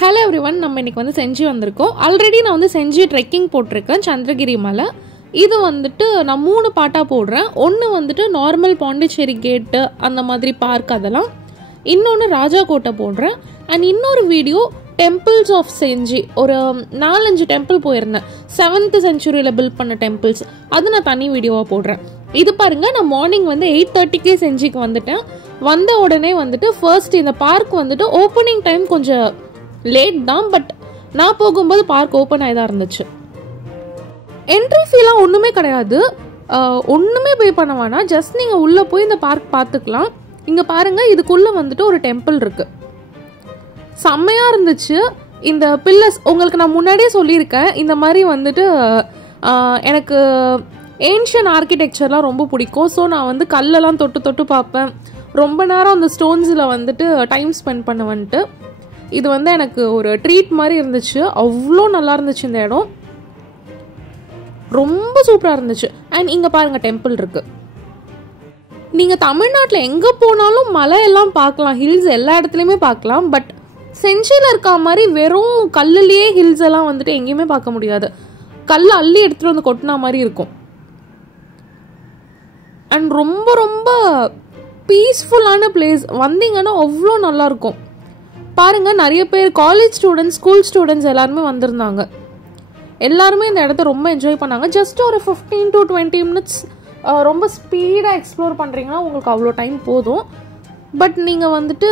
Hello everyone, நம்ம இன்றைக்கி வந்து செஞ்சி வந்திருக்கோம். ஆல்ரெடி நான் வந்து செஞ்சி ட்ரெக்கிங் போட்டிருக்கேன், சந்திரகிரி மலை. இது வந்துட்டு நான் 3 பாட்டாக போடுறேன். ஒன்று வந்துட்டு நார்மல் பாண்டிச்சேரி கேட்டு அந்த மாதிரி பார்க் அதெல்லாம், இன்னொன்று ராஜா கோட்டை போடுறேன். அண்ட் இன்னொரு வீடியோ டெம்பிள்ஸ் ஆஃப் செஞ்சி, ஒரு 4-5 டெம்பிள் போயிருந்தேன், 7th centuryயில் பில்ட் பண்ண டெம்பிள்ஸ், அது நான் தனி வீடியோவாக போடுறேன். இது பாருங்கள், நான் மார்னிங் வந்து 8:30க்கே செஞ்சிக்கு வந்துட்டேன். வந்த உடனே வந்துட்டு ஃபர்ஸ்ட் இந்த பார்க் வந்துட்டு ஓப்பனிங் டைம் கொஞ்சம் லேட் தான், பட் நான் போகும்போது பார்க் ஓப்பன் ஆகி தான் இருந்துச்சு. என்ட்ரி ஃபீலாம் ஒன்றுமே கிடையாது, ஒன்றுமே பே பண்ண வேணாம், ஜஸ்ட் நீங்கள் உள்ளே போய் இந்த பார்க் பார்த்துக்கலாம். இங்கே பாருங்கள், இதுக்குள்ளே வந்துட்டு ஒரு டெம்பிள் இருக்குது, செம்மையாக இருந்துச்சு. இந்த பில்லர்ஸ் உங்களுக்கு நான் முன்னாடியே சொல்லியிருக்கேன், இந்த மாதிரி வந்துட்டு எனக்கு ஏன்ஷியன் ஆர்கிடெக்சர்லாம் ரொம்ப பிடிக்கும். ஸோ நான் வந்து கல்லெல்லாம் தொட்டு தொட்டு பார்ப்பேன், ரொம்ப நேரம் அந்த ஸ்டோன்ஸில் வந்துட்டு டைம் ஸ்பெண்ட் பண்ணுவேன்ட்டு. இது வந்து எனக்கு ஒரு ட்ரீட் மாதிரி இருந்துச்சு, அவ்வளோ நல்லா இருந்துச்சு இந்த இடம், ரொம்ப சூப்பராக இருந்துச்சு. அண்ட் இங்கே பாருங்கள், டெம்பிள் இருக்குது. நீங்கள் தமிழ்நாட்டில் எங்கே போனாலும் மலையெல்லாம் பார்க்கலாம், ஹில்ஸ் எல்லா இடத்துலையுமே பார்க்கலாம். பட் செஞ்சியில் இருக்க மாதிரி வெறும் கல்லுலேயே ஹில்ஸ் எல்லாம் வந்துட்டு எங்கேயுமே பார்க்க முடியாது, கல் அள்ளி எடுத்துகிட்டு வந்து கொட்டினா மாதிரி இருக்கும். அண்ட் ரொம்ப ரொம்ப பீஸ்ஃபுல்லான பிளேஸ், வந்தீங்கன்னா அவ்வளோ நல்லாயிருக்கும். பாருங்கள், நிறைய பேர் காலேஜ் ஸ்டூடெண்ட்ஸ், ஸ்கூல் ஸ்டூடெண்ட்ஸ் எல்லாருமே வந்திருந்தாங்க. எல்லாருமே இந்த இடத்த ரொம்ப என்ஜாய் பண்ணாங்க. ஜஸ்ட் ஒரு 15 to 20 minutes ரொம்ப ஸ்பீடாக எக்ஸ்ப்ளோர் பண்ணுறீங்கன்னா உங்களுக்கு அவ்வளோ டைம் போதும். பட் நீங்கள் வந்துட்டு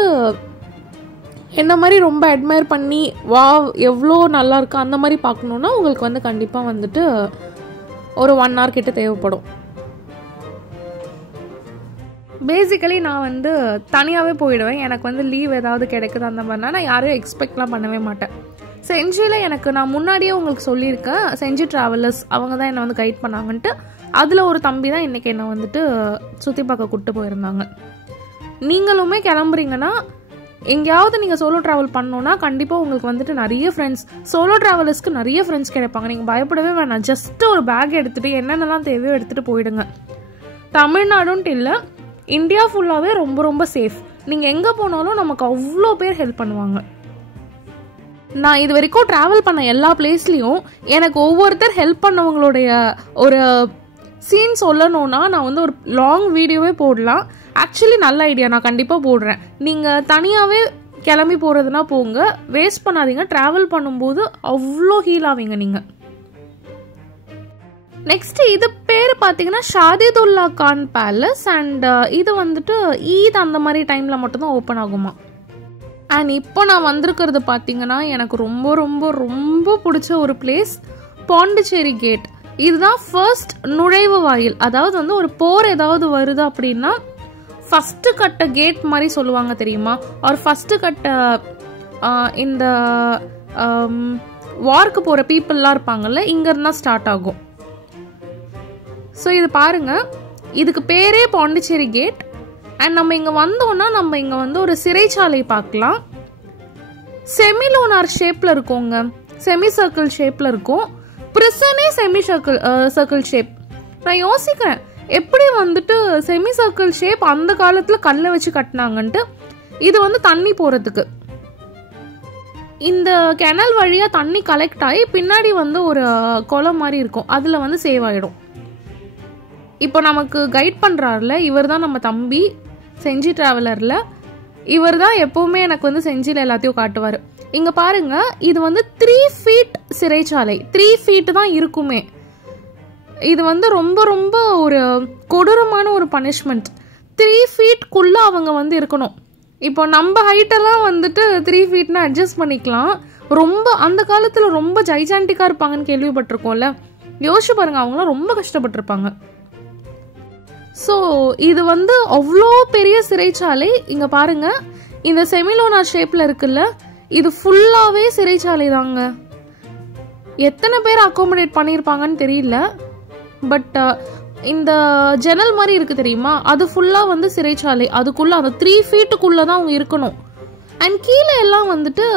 என்ன மாதிரி ரொம்ப அட்மையர் பண்ணி வா எவ்வளோ நல்லா இருக்கு அந்த மாதிரி பார்க்கணுன்னா உங்களுக்கு வந்து கண்டிப்பாக வந்துட்டு ஒரு 1 hour கிட்ட தேவைப்படும். பேசிக்கலி நான் வந்து தனியாகவே போயிடுவேன், எனக்கு வந்து லீவ் ஏதாவது கிடைக்குது அந்த மாதிரினா நான் யாரையும் எக்ஸ்பெக்ட்லாம் பண்ணவே மாட்டேன். செஞ்சியில் எனக்கு நான் முன்னாடியே உங்களுக்கு சொல்லியிருக்கேன், செஞ்சி ட்ராவலர்ஸ் அவங்க தான் என்னை வந்து கைட் பண்ணாங்கன்ட்டு. அதில் ஒரு தம்பி தான் இன்றைக்கி என்னை வந்துட்டு சுற்றி பார்க்க கூப்பிட்டு போயிருந்தாங்க. நீங்களுமே கிளம்புறீங்கன்னா எங்கேயாவது நீங்கள் சோலோ ட்ராவல் பண்ணோன்னா கண்டிப்பாக உங்களுக்கு வந்துட்டு நிறைய ஃப்ரெண்ட்ஸ், சோலோ ட்ராவலர்ஸ்க்கு நிறைய ஃப்ரெண்ட்ஸ் கிடைப்பாங்க. நீங்கள் பயப்படவே வேணாம், ஜஸ்ட்டு ஒரு பேக் எடுத்துகிட்டு என்னென்னலாம் தேவையோ எடுத்துகிட்டு போயிடுங்க. தமிழ்நாடுன்ட்டு இல்லை, இந்தியா ஃபுல்லாகவே ரொம்ப ரொம்ப சேஃப். நீங்கள் எங்கே போனாலும் நமக்கு அவ்வளோ பேர் ஹெல்ப் பண்ணுவாங்க. நான் இது வரைக்கும் ட்ராவல் பண்ண எல்லா பிளேஸ்லேயும் எனக்கு ஒவ்வொருத்தர் ஹெல்ப் பண்ணவங்களுடைய ஒரு சீன் சொல்லணுன்னா நான் வந்து ஒரு லாங் வீடியோவே போடலாம். ஆக்சுவலி நல்ல ஐடியா, நான் கண்டிப்பாக போடுறேன். நீங்கள் தனியாகவே கிளம்பி போகிறதுனா போங்க, வேஸ்ட் பண்ணாதீங்க. ட்ராவல் பண்ணும்போது அவ்வளோ ஹீல் ஆவீங்க நீங்கள். நெக்ஸ்ட் இது பேர் பார்த்தீங்கன்னா ஷாதிதுல்லா கான் பேலஸ். அண்ட் இது வந்துட்டு ஈத் அந்த மாதிரி டைமில் மட்டும்தான் ஓப்பன் ஆகுமா. அண்ட் இப்போ நான் வந்திருக்கிறது பார்த்தீங்கன்னா எனக்கு ரொம்ப ரொம்ப ரொம்ப பிடிச்ச ஒரு பிளேஸ், பாண்டிச்சேரி கேட். இதுதான் ஃபர்ஸ்ட் நுழைவு வாயில். அதாவது வந்து ஒரு போர் ஏதாவது வருது அப்படின்னா ஃபஸ்ட்டு கட்ட கேட் மாதிரி சொல்லுவாங்க தெரியுமா, ஒரு ஃபஸ்ட்டு கட்ட இந்த வார்க்கு போகிற பீப்புளெலாம் இருப்பாங்கல்ல, இங்கேருந்து தான் ஸ்டார்ட் ஆகும். ஸோ இது பாருங்கள், இதுக்கு பேரே பாண்டிச்சேரி கேட். அண்ட் நம்ம இங்கே வந்தோன்னா நம்ம இங்கே வந்து ஒரு சிறைச்சாலை பார்க்கலாம். செமிலோனார் ஷேப்பில் இருக்குங்க, செமி சர்க்கிள் ஷேப்பில் இருக்கும். பிரிசனே செமி சர்க்கிள் ஷேப். நான் யோசிக்கிறேன் எப்படி வந்துட்டு செமி சர்க்கிள் ஷேப் அந்த காலத்தில் கல்லை வச்சு கட்டினாங்கன்ட்டு. இது வந்து தண்ணி போகிறதுக்கு, இந்த கெனல் வழியாக தண்ணி கலெக்ட் ஆகி பின்னாடி வந்து ஒரு குளம் மாதிரி இருக்கும், அதில் வந்து சேவ் ஆகிடும். இப்போ நமக்கு கைட் பண்ணுறாருல, இவர் தான் நம்ம தம்பி செஞ்சி ட்ராவலரில். இவர் தான் எப்போவுமே எனக்கு வந்து செஞ்சியில் எல்லாத்தையும் காட்டுவார். இங்கே பாருங்கள், இது வந்து 3 feet சிறைச்சாலை, 3 feet தான் இருக்குமே. இது வந்து ரொம்ப ரொம்ப ஒரு கொடூரமான ஒரு பனிஷ்மெண்ட். 3 feetக்குள்ளே அவங்க வந்து இருக்கணும். இப்போ நம்ம ஹைட்டெல்லாம் வந்துட்டு 3 feetனா அட்ஜஸ்ட் பண்ணிக்கலாம். ரொம்ப அந்த காலத்தில் ரொம்ப ஜைஜான்டிக்காக இருப்பாங்கன்னு கேள்விப்பட்டிருக்கோம்ல, யோசிச்சு பாருங்கள், அவங்களாம் ரொம்ப கஷ்டப்பட்டிருப்பாங்க. ஸோ இது வந்து அவ்வளோ பெரிய சிறைச்சாலை. இங்கே பாருங்கள், இந்த செமிலோனா ஷேப்பில் இருக்குல்ல, இது ஃபுல்லாகவே சிறைச்சாலை தாங்க. எத்தனை பேர் அக்காமடேட் பண்ணியிருப்பாங்கன்னு தெரியல. பட் இந்த ஜன்னல் மாதிரி இருக்குது தெரியுமா, அது ஃபுல்லாக வந்து சிறைச்சாலை. அதுக்குள்ளே அந்த 3 feetக்குள்ளே தான் அவங்க இருக்கணும். அண்ட் கீழே எல்லாம் வந்துட்டு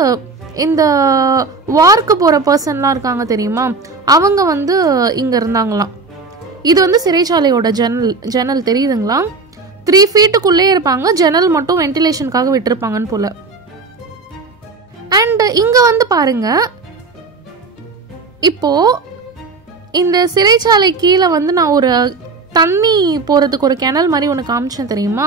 இந்த வார்க்கு போகிற பர்சன்லாம் இருக்காங்க தெரியுமா, அவங்க வந்து இங்கே இருந்தாங்களாம். இது வந்து சிறைச்சாலையோட ஜன்னல் தெரியுதுங்களா, 3 feetக்குள்ளே இருப்பாங்க, ஜன்னல் மட்டும் வென்டிலேஷனுக்காக விட்டுருப்பாங்கன்னு போல. அண்ட் இங்க வந்து பாருங்க, இப்போ இந்த சிறைச்சாலை கீழே வந்து நான் ஒரு தண்ணி போறதுக்கு ஒரு கிணல் மாதிரி ஒன்று காமிச்சேன் தெரியுமா?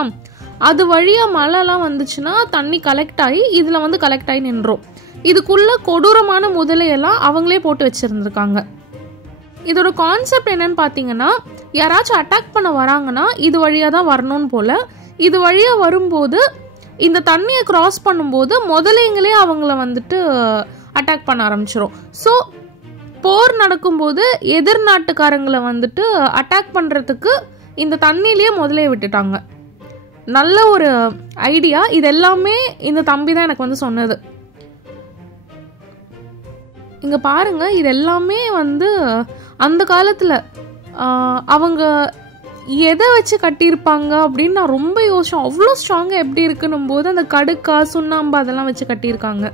அது வழியா மழைலாம் வந்துச்சுன்னா தண்ணி கலெக்ட் ஆகி இதுல வந்து கலெக்ட் ஆகி நின்றோம். இதுக்குள்ள கொடூரமான முதலையெல்லாம் அவங்களே போட்டு வச்சிருந்திருக்காங்க. இதோட கான்செப்ட் என்னன்னு பாத்தீங்கன்னா, யாராச்சும் அட்டாக் பண்ண வராங்கன்னா இது வழியா தான் வரணும்னு போல. இது வழியா வரும்போது இந்த தண்ணியை கிராஸ் பண்ணும்போது முதலைங்களே அவங்கள வந்துட்டு அட்டாக் பண்ண ஆரம்பிச்சிடும். ஸோ போர் நடக்கும்போது எதிர் நாட்டுக்காரங்களை வந்துட்டு அட்டாக் பண்றதுக்கு இந்த தண்ணியிலேயே முதலையை விட்டுட்டாங்க. நல்ல ஒரு ஐடியா. இது எல்லாமே இந்த தம்பி தான் எனக்கு வந்து சொன்னது. இங்க பாருங்க, இது எல்லாமே வந்து அந்த காலத்துல அவங்க எதை வச்சு கட்டியிருப்பாங்க அப்படின்னு நான் ரொம்ப யோசிச்சேன். அவ்வளோ ஸ்ட்ராங்கா எப்படி இருக்குன்னும் போது அந்த கடுக்கா சுண்ணாம்பு அதெல்லாம் வச்சு கட்டியிருக்காங்க.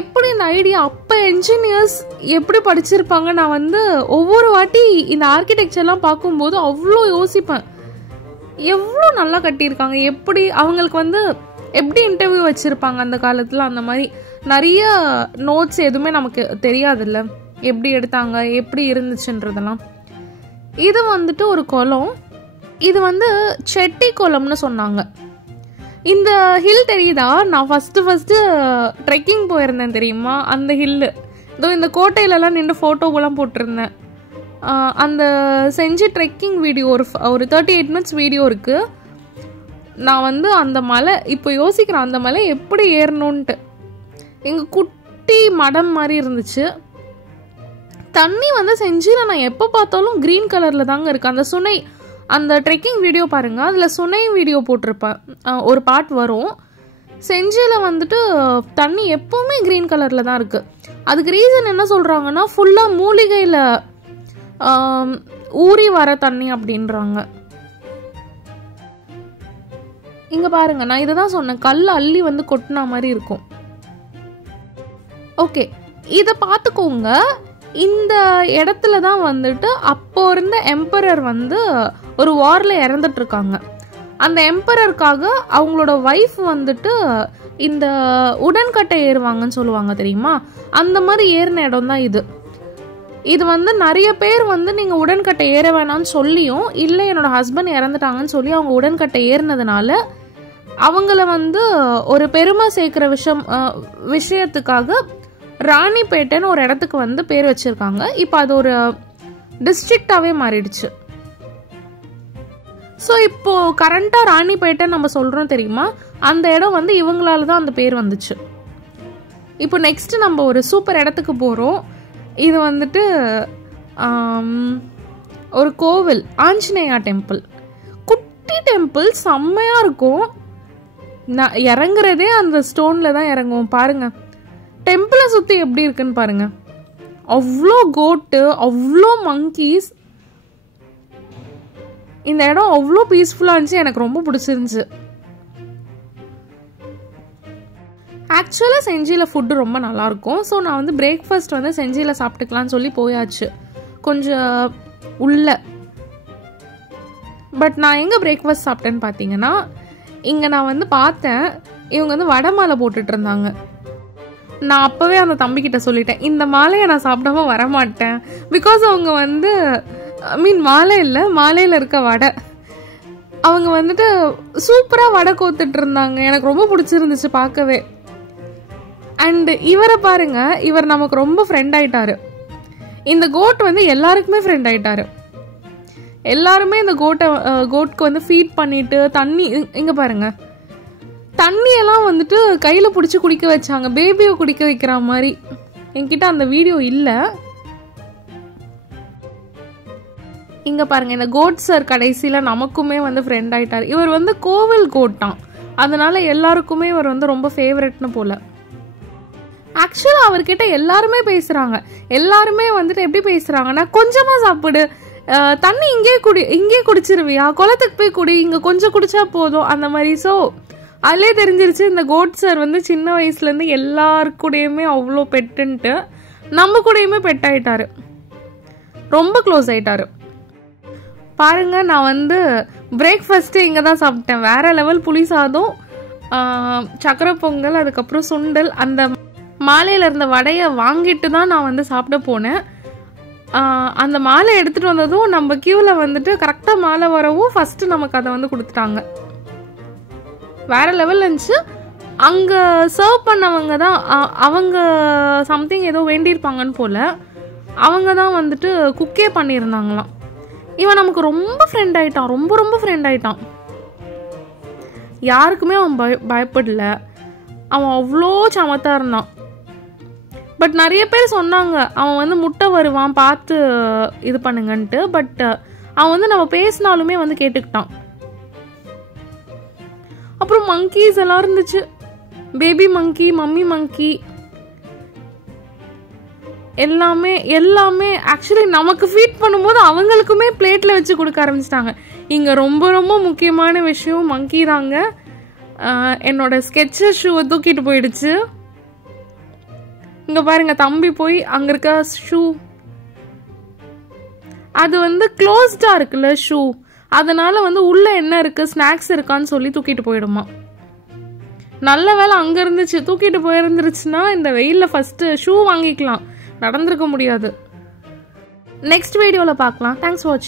எப்படி இந்த ஐடியா அப்போ என்ஜினியர்ஸ் எப்படி படிச்சிருப்பாங்க? நான் வந்து ஒவ்வொரு வாட்டி இந்த ஆர்கிடெக்சர்லாம் பார்க்கும்போது அவ்வளோ யோசிப்பேன், எவ்வளோ நல்லா கட்டியிருக்காங்க. எப்படி அவங்களுக்கு வந்து எப்படி இன்டர்வியூ வச்சுருப்பாங்க அந்த காலத்தில்? அந்த மாதிரி நிறைய நோட்ஸ் எதுவுமே நமக்கு தெரியாதுல்ல, எப்படி எடுத்தாங்க, எப்படி இருந்துச்சுன்றதெல்லாம். இது வந்துட்டு ஒரு குளம். இது வந்து செட்டி குளம்னு சொன்னாங்க. இந்த ஹில் தெரியுதா? நான் ஃபஸ்ட்டு ட்ரெக்கிங் போயிருந்தேன் தெரியுமா? அந்த ஹில்லு இதோ இந்த கோட்டையிலலாம் நின்று ஃபோட்டோவெல்லாம் போட்டிருந்தேன். அந்த செஞ்சு ட்ரெக்கிங் வீடியோ ஒரு 38 minutes வீடியோ இருக்குது. நான் வந்து அந்த மலை இப்போ யோசிக்கிறேன், அந்த மலை எப்படி ஏறணுன்ட்டு. எங்கள் குட்டி மடம் மாதிரி இருந்துச்சு. தண்ணி வந்து செஞ்சியில் நான் எப்போ பார்த்தாலும் க்ரீன் கலரில் தாங்க இருக்குது. அந்த சுனை, அந்த ட்ரெக்கிங் வீடியோ பாருங்கள், அதில் சுனை வீடியோ போட்டிருப்பேன். ஒரு பார்ட் வரும். செஞ்சியில் வந்துட்டு தண்ணி எப்போவுமே க்ரீன் கலரில் தான் இருக்குது. அதுக்கு ரீசன் என்ன சொல்கிறாங்கன்னா, ஃபுல்லாக மூலிகையில் ஊறி வர தண்ணி அப்படின்றாங்க. இங்கே பாருங்க, நான் இதை தான் சொன்னேன், கல் அள்ளி வந்து கொட்டினா மாதிரி இருக்கும். ஓகே, இதை பார்த்துக்கோங்க. இந்த இடத்துல தான் வந்துட்டு அப்போ இருந்த எம்பரர் வந்து ஒரு வார்ல இறந்துட்டு இருக்காங்க. அந்த எம்பரருக்காக அவங்களோட ஒய்ஃப் வந்துட்டு இந்த உடன்கட்டை ஏறுவாங்கன்னு சொல்லுவாங்க தெரியுமா? அந்த மாதிரி ஏறின இடம் தான் இது. இது வந்து நிறைய பேர் வந்து நீங்கள் உடன்கட்டை ஏற வேணாம்னு சொல்லியும், இல்லை என்னோட ஹஸ்பண்ட் இறந்துட்டாங்கன்னு சொல்லி அவங்க உடன்கட்டை ஏறினதுனால அவங்கள வந்து ஒரு பெருமை சேர்க்கிற விஷயத்துக்காக ராணிப்பேட்டைன்னு ஒரு இடத்துக்கு வந்து பேர் வச்சிருக்காங்க. இப்போ அது ஒரு டிஸ்ட்ரிக்டாகவே மாறிடுச்சு. ஸோ இப்போ கரண்டாக ராணிப்பேட்டை நம்ம சொல்கிறோம் தெரியுமா? அந்த இடம் வந்து இவங்களால தான் அந்த பேர் வந்துச்சு. இப்போ நெக்ஸ்ட் நம்ம ஒரு சூப்பர் இடத்துக்கு போகிறோம். இது வந்துட்டு ஒரு கோவில், ஆஞ்சநேயா டெம்பிள். குட்டி டெம்பிள், செம்மையாக இருக்கும். நான் இறங்குறதே அந்த ஸ்டோனில் தான் இறங்குவோம். பாருங்கள் டெம்பிளை சுற்றி எப்படி இருக்குன்னு பாருங்க. அவ்வளோ கோட்டு, அவ்வளோ மங்கீஸ். இந்த இடம் அவ்வளோ பீஸ்ஃபுல்லாக இருந்துச்சு. எனக்கு ரொம்ப பிடிச்சிருந்துச்சு. ஆக்சுவலாக செஞ்சியில் ஃபுட்டு ரொம்ப நல்லாயிருக்கும். ஸோ நான் வந்து பிரேக்ஃபாஸ்ட் வந்து செஞ்சியில் சாப்பிட்டுக்கலான்னு சொல்லி போயாச்சு கொஞ்சம் உள்ள. பட் நான் எங்கே பிரேக்ஃபாஸ்ட் சாப்பிட்டேன்னு பார்த்தீங்கன்னா, இங்கே நான் வந்து பார்த்தேன், இவங்க வந்து வடை மாலை போட்டுட்டு இருந்தாங்க. நான் அப்போவே அந்த தம்பிக்கிட்ட சொல்லிட்டேன், இந்த மாலையை நான் சாப்பிடாம வரமாட்டேன். பிகாஸ் அவங்க வந்து மாலை இல்லை, மாலையில் இருக்க வடை. அவங்க வந்துட்டு சூப்பராக வடை கோத்துட்டு இருந்தாங்க. எனக்கு ரொம்ப பிடிச்சிருந்துச்சு பார்க்கவே. அண்டு இவரை பாருங்க, இவர் நமக்கு ரொம்ப ஃப்ரெண்ட் ஆயிட்டாரு. இந்த கோட் வந்து எல்லாருக்குமே ஃப்ரெண்ட் ஆயிட்டாரு. எல்லாருமே இந்த கோட்க்கு வந்து ஃபீட் பண்ணிட்டு தண்ணி, இங்கே பாருங்க தண்ணியெல்லாம் வந்துட்டு கையில் பிடிச்சி குடிக்க வச்சாங்க, பேபியை குடிக்க வைக்கிற மாதிரி. என்கிட்ட அந்த வீடியோ இல்லை. இங்கே பாருங்க, இந்த கோட் சார் கடைசியில் நமக்குமே வந்து ஃப்ரெண்ட் ஆயிட்டார். இவர் வந்து கோவில் கோட்டான், அதனால எல்லாருக்குமே இவர் வந்து ரொம்ப ஃபேவரட்னு போல. ஆக்சுவலாக அவர்கிட்ட எல்லாருமே பேசுகிறாங்க. எல்லாருமே வந்துட்டு எப்படி பேசுகிறாங்கன்னா, கொஞ்சமாக சாப்பிடு, தண்ணி இங்கே குடிச்சிருவியா, குளத்துக்கு போய் குடி, இங்கே கொஞ்சம் குடிச்சா போதும், அந்த மாதிரி. ஸோ அதிலே தெரிஞ்சிருச்சு இந்த கோட் சார் வந்து சின்ன வயசுலேருந்து எல்லாருக்கூடையுமே அவ்வளோ பெட்டுன்ட்டு. நம்ம கூடயுமே பெட் ஆகிட்டாரு, ரொம்ப க்ளோஸ் ஆகிட்டாரு. பாருங்க, நான் வந்து பிரேக்ஃபாஸ்ட்டு இங்கே தான் சாப்பிட்டேன். வேற லெவல் புளி சாதம், சக்கரை பொங்கல், அதுக்கப்புறம் சுண்டல், அந்த மாலையில் இருந்த வடையை வாங்கிட்டு தான் நான் வந்து சாப்பிட போனேன். அந்த மாலை எடுத்துகிட்டு வந்ததும் நம்ம கியூவில் வந்துட்டு கரெக்டாக மாலை வரவும் ஃபஸ்ட்டு நமக்கு அதை வந்து கொடுத்துட்டாங்க. வேறு லெவல் இருந்துச்சு. அங்கே சர்வ் பண்ணவங்க தான், அவங்க சம்திங் ஏதோ வேண்டியிருப்பாங்கன்னு போல், அவங்க தான் வந்துட்டு குக்கே பண்ணியிருந்தாங்களாம். இவன் நமக்கு ரொம்ப ஃப்ரெண்ட் ஆகிட்டான், ரொம்ப ரொம்ப ஃப்ரெண்ட் ஆகிட்டான். யாருக்குமே அவன் பயப்படல. அவன் அவ்வளோ சமத்தாக இருந்தான். பட் நிறைய பேர் சொன்னாங்க அவன் வந்து முட்டை வருவான், பார்த்து இது பண்ணுங்கன்ட்டு. பட் அவன் வந்து நம்ம பேசினாலுமே வந்து கேட்டுக்கிட்டான். அப்புறம் மங்கீஸ் எல்லாம் இருந்துச்சு. பேபி மங்கி, மம்மி மங்கி, எல்லாமே ஆக்சுவலி நமக்கு ஃபீட் பண்ணும்போது அவங்களுக்குமே பிளேட்டில் வச்சு கொடுக்க ஆரம்பிச்சிட்டாங்க. இங்கே ரொம்ப ரொம்ப முக்கியமான விஷயம் மங்கி தாங்க. என்னோட ஸ்கெட்சர் ஷூவை தூக்கிட்டு போயிடுச்சு. இங்கே பாருங்க, தம்பி போய் அங்கே இருக்க ஷூ, அது வந்து க்ளோஸ்டாக இருக்குல்ல ஷூ, அதனால வந்து உள்ளே என்ன இருக்குது, ஸ்நாக்ஸ் இருக்கான்னு சொல்லி தூக்கிட்டு போயிடுமா. நல்ல வேலை அங்கே இருந்துச்சு. தூக்கிட்டு போயிருந்துருச்சுன்னா இந்த வெயிலில் ஃபஸ்ட்டு ஷூ வாங்கிக்கலாம், நடந்திருக்க முடியாது. நெக்ஸ்ட் வீடியோவில் பார்க்கலாம். தேங்க்ஸ் ஃபார் வாட்சிங்.